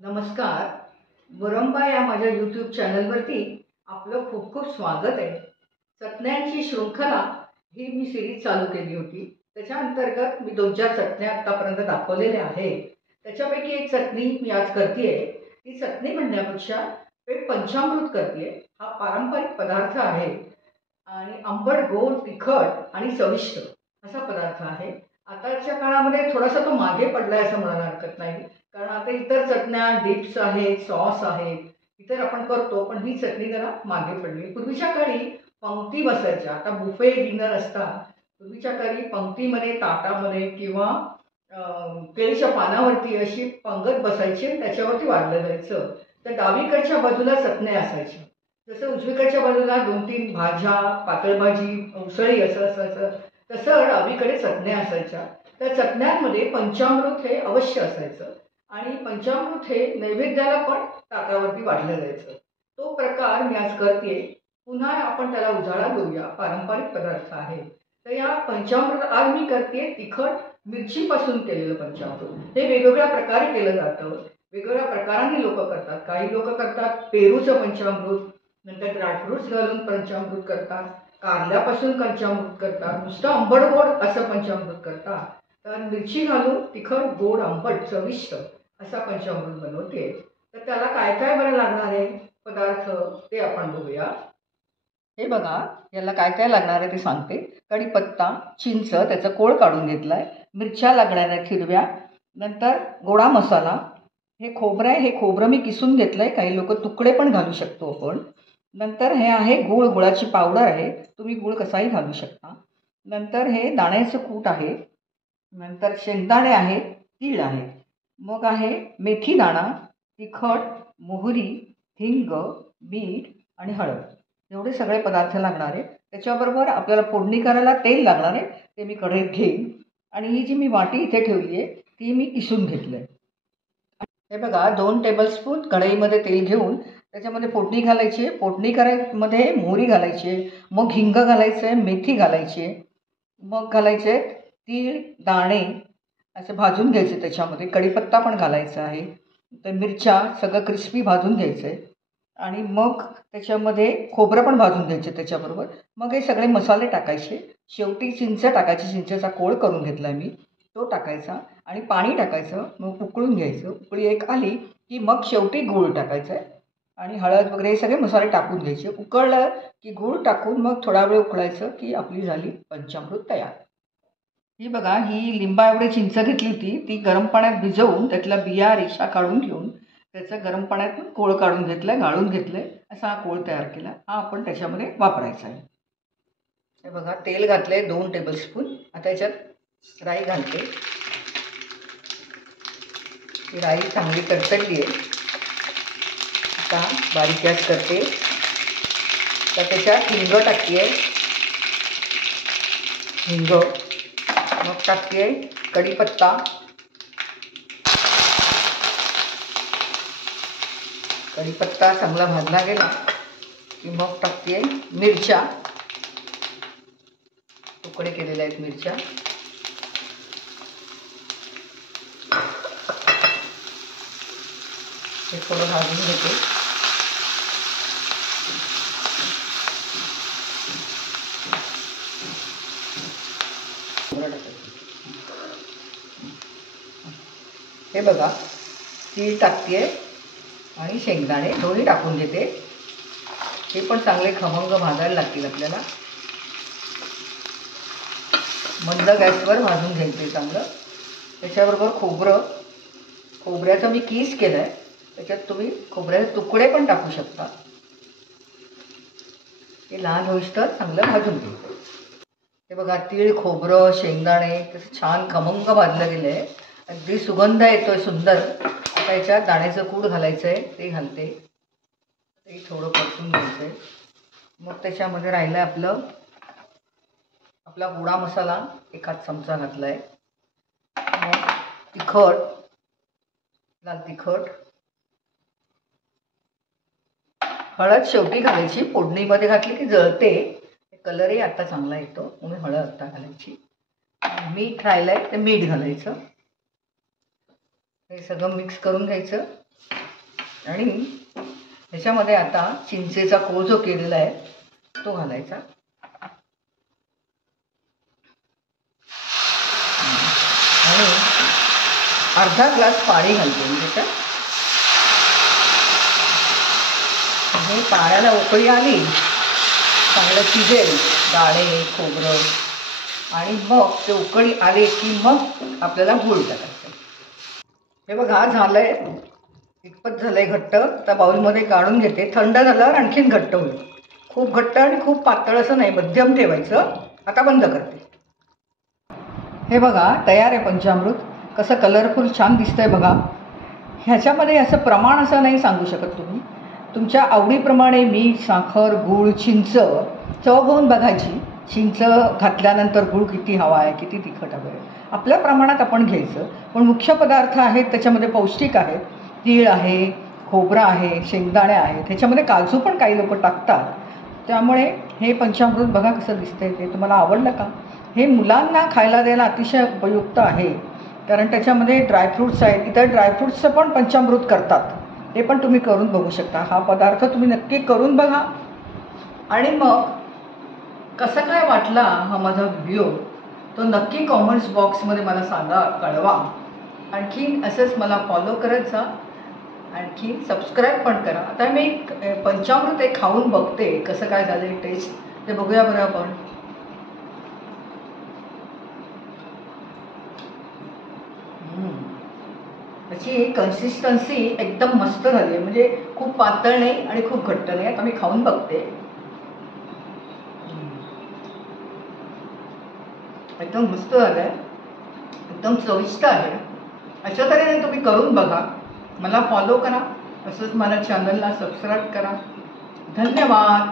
नमस्कार. मुरंबा या माझ्या यूट्यूब चॅनलवरती आपलं खूप खूप स्वागत आहे. चटण्यांची शृंखला ही मी सिरीज चालू केली होती. त्याच्या अंतर्गत मी 2-4 चटण्या आतापर्यंत दाखवलेल्या आहेत. त्याच्यापैकी एक चटणी मी आज करते आहे. ती चटणी म्हणण्यापेक्षा एक पंचामृत करते आहे. हा पारंपरिक पदार्थ आहे आणि आंबट, गोड, तिखट आणि चविष्ट असा पदार्थ आहे. आताच्या काळामध्ये थोडासा तो मागे पडलाय असं म्हणायला हरकत नाही. कारण आता इतर चटण्या, डिप्स आहेत, सॉस आहेत, इतर आपण करतो, पण ही चटणी जरा मागे पडली. पूर्वीच्या काळी पंक्ती बसायच्या. आता बुफे डिनर असतात. पूर्वीच्या काळी पंक्तीमध्ये, ताटामध्ये किंवा केळीच्या पानावरती अशी पंगत बसायची आणि त्याच्यावरती वाढलं जायचं. तर डावीकडच्या बाजूला चटण्या असायच्या. जसं उजवीकडच्या बाजूला 2-3 भाज्या, पातळ भाजी, उसळी असं असायचं, तसं डावीकडे चटण्या असायच्या. त्या चटण्यांमध्ये पंचामृत हे अवश्य असायचं आणि पंचामृत हे नैवेद्याला पण ताटावरती वाढलं जायचं. तो प्रकार मी आज करते. पुन्हा आपण त्याला उजाळा देऊया. पारंपरिक पदार्थ आहे. तर या पंचामृत आज मी करते तिखट मिरचीपासून केलेलं पंचामृत. हे वेगवेगळ्या प्रकारे केलं जातं. वेगवेगळ्या प्रकारांनी लोक करतात. काही लोक करतात पेरूचं पंचामृत, नंतर ड्रायफ्रुट्स घालून पंचामृत करतात, कारल्यापासून पंचामृत करतात, नुसतं आंबट गोड असं पंचामृत करतात. तर मिरची घालून तिखट, गोड, आंबट, चविष्ट असा पंचामृत बनवते. तर त्याला काय काय बरं लागणार आहे पदार्थ ते आपण बघूया. हे बघा, याला काय काय लागणार आहे ते सांगते. कढीपत्ता, चिंच, त्याचा कोळ काढून घेतलाय, मिरच्या लागणार आहेत हिरव्या, नंतर गोडा मसाला, हे खोबरं आहे, हे खोबरं मी किसून घेतलंय. काही लोक तुकडे पण घालू शकतो आपण. नंतर हे आहे गूळ, गुळाची पावडर आहे, तुम्ही गूळ कसाही घालू शकता. नंतर हे दाण्याचं कूट आहे, नंतर शेंगदाणे आहेत, तीळ आहे, मग आहे मेथी दाणा, तिखट, मोहरी, हिंग, मीठ आणि हळद. एवढे सगळे पदार्थ लागणार आहेत. त्याच्याबरोबर आपल्याला फोडणी करायला तेल लागणार आहे, ते मी कढईत घेईन. आणि ही जी मी वाटी इथे ठेवली आहे ती मी किसून घेतली आहे. हे बघा, 2 टेबलस्पून कढईमध्ये तेल घेऊन त्याच्यामध्ये फोडणी घालायची आहे. फोडणी करायमध्ये मोहरी घालायची आहे, मग हिंग घालायचं आहे, मेथी घालायची आहे, मग घालायचे तीळ, दाणे असे भाजून घ्यायचे. त्याच्यामध्ये कढीपत्ता पण घालायचा आहे, तर मिरच्या सगळं क्रिस्पी भाजून घ्यायचं आहे. आणि मग त्याच्यामध्ये खोबरं पण भाजून घ्यायचे त्याच्याबरोबर. मग हे सगळे मसाले टाकायचे. शेवटी चिंच टाकायची. चिंचेचा कोळ करून घेतला मी, तो टाकायचा आणि पाणी टाकायचं. मग उकळून घ्यायचं. उकळी एक आली की मग शेवटी गूळ टाकायचं आहे आणि हळद वगैरे हे सगळे मसाले टाकून घ्यायचे. उकळलं की गूळ टाकून मग थोडा वेळ उकळायचं की आपली झाली पंचामृत तयार. ही बघा, ही लिंबा एवढी चिंच घेतली होती, ती गरम पाण्यात भिजवून त्यातल्या बिया, रेषा काढून घेऊन त्याचं गरम पाण्यात कोळ काढून घेतलं आहे, गाळून घेतलं आहे. असा हा कोळ तयार केला. हा आपण त्याच्यामध्ये वापरायचा आहे. हे बघा, तेल घातलं आहे 2 टेबलस्पून. आता याच्यात राई घालते. ही राई चांगली तडतडली आहे. आता बारीक गॅस करते. तर त्याच्यात हिंग टाकते आहे. हिंग, मग टाकते आहे कढीपत्ता, कढीपत्ता चांगला भाजला गेला की मग टाकते आहे मिरच्या, तुकडे केलेले आहेत मिरच्या. हे थोडं भाजून घेते. हे बघा, तीळ टाकते आहे आणि शेंगदाणे दोन्ही टाकून घेते. हे पण चांगले खमंग भाजायला लागतील आपल्याला. मंद गॅसवर भाजून घ्यायचे चांगलं. त्याच्याबरोबर खोबऱ्याचं मी कीस केलं आहे. त्याच्यात तुम्ही खोबऱ्याचे तुकडे पण टाकू शकता. हे लाल होईस्तर चांगलं भाजून घ्यायचं. हे बघा, तीळ, खोबरं, शेंगदाणे तसं छान खमंग भाजलं गेलं आहे. अगदी सुगंध येतोय सुंदर. आता याच्यात दाण्याचं कूट घालायचं आहे, ते घालते. ते थोडं परतून घ्यायचं आहे. मग त्याच्यामध्ये राहिलं आहे आपला गोडा मसाला 1 चमचा घातला आहे. मग तिखट, लाल तिखट, हळद शेवटी घालायची. फोडणीमध्ये घातली की जळते. कलरही आता चांगला येतो म्हणून हळद आता घालायची. मीठ राहिलं आहे ते मीठ घालायचं. हे सगळं मिक्स करून घ्यायचं आणि ह्याच्यामध्ये आता चिंचेचा कोळ जो केलेला आहे तो घालायचा. आणि अर्धा ग्लास पाणी घालते मी त्याच्यात. हे पाण्याला उकळी आली, चांगलं शिजेल दाणे खोबरं, आणि मग ते उकळी आले की मग आपल्याला गूळ टाकायचं. हे बघा झालंय, इतपत झालंय घट्ट. आता बाउलमध्ये काढून घेते. थंड झाल्यावर आणखीन घट्ट होईल. खूप घट्ट आणि खूप पातळ असं नाही, मध्यम ठेवायचं. आता बंद करते. हे बघा तयार आहे पंचामृत. कसं कलरफुल छान दिसतंय बघा. ह्याच्यामध्ये असं प्रमाण असं नाही सांगू शकत तुम्ही. तुमच्या आवडीप्रमाणे मीठ, साखर, गूळ, चिंच चव घेऊन बघायची. चिंच घातल्यानंतर गूळ किती हवा आहे, किती तिखट हवं आहे, आपल्या प्रमाणात आपण घ्यायचं. पण मुख्य पदार्थ आहेत त्याच्यामध्ये पौष्टिक आहेत. तीळ आहे, खोबरं आहे, शेंगदाणे आहेत, ह्याच्यामध्ये काजू पण काही लोक टाकतात. त्यामुळे हे पंचामृत बघा कसं दिसतंय. ते तुम्हाला आवडलं का? हे मुलांना खायला द्यायला अतिशय उपयुक्त आहे, कारण त्याच्यामध्ये ड्रायफ्रूट्स आहेत. इतर ड्रायफ्रूट्सचं पण पंचामृत करतात, ते पण तुम्ही करून बघू शकता. हा पदार्थ तुम्ही नक्की करून बघा. आणि मग कसं काय वाटला हा माझा व्हिडिओ तो नक्की कॉमेंट्स बॉक्समध्ये मला सांगा, कळवा. आणखीन असंच मला फॉलो करत जा, आणखी सबस्क्राईब पण करा. आता मी पंचामृत एक खाऊन बघते कसं काय झालं टेस्ट, ते बघूया बरं आपण. त्याची कन्सिस्टन्सी एकदम मस्त झाली आहे. म्हणजे खूप पातळ नाही आणि खूप घट्ट नाही. आता मी खाऊन बघते. एकदम मस्त झालं आहे, एकदम चविष्ट आहे. अशा तऱ्हेने तुम्ही करून बघा. मला फॉलो करा, असंच मला चॅनलला सबस्क्राईब करा. धन्यवाद.